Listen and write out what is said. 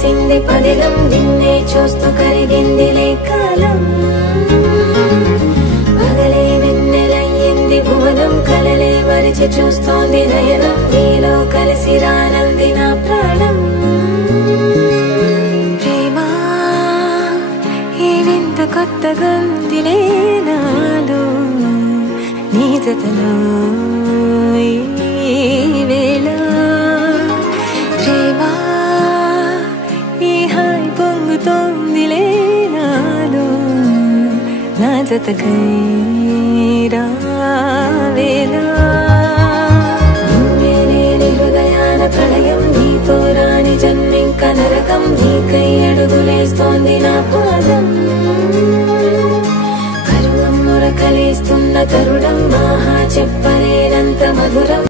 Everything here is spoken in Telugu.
కలిసింది పదిలం నిన్నే చూస్తూ కరిగిందిలే కాలం పగలే వెన్నెలయ్యింది భువనం కలలే మరిచి చూస్తోంది నయనం నీలో కలిసి రానంది నా ప్రాణం ప్రేమ ఈ వింత కొత్తగా ఉందిలే నాలో నీ జతలో ఈ వేళ ప్రేమ ఈ హాయి పొంగుతోందిలే నాలో నా జతకై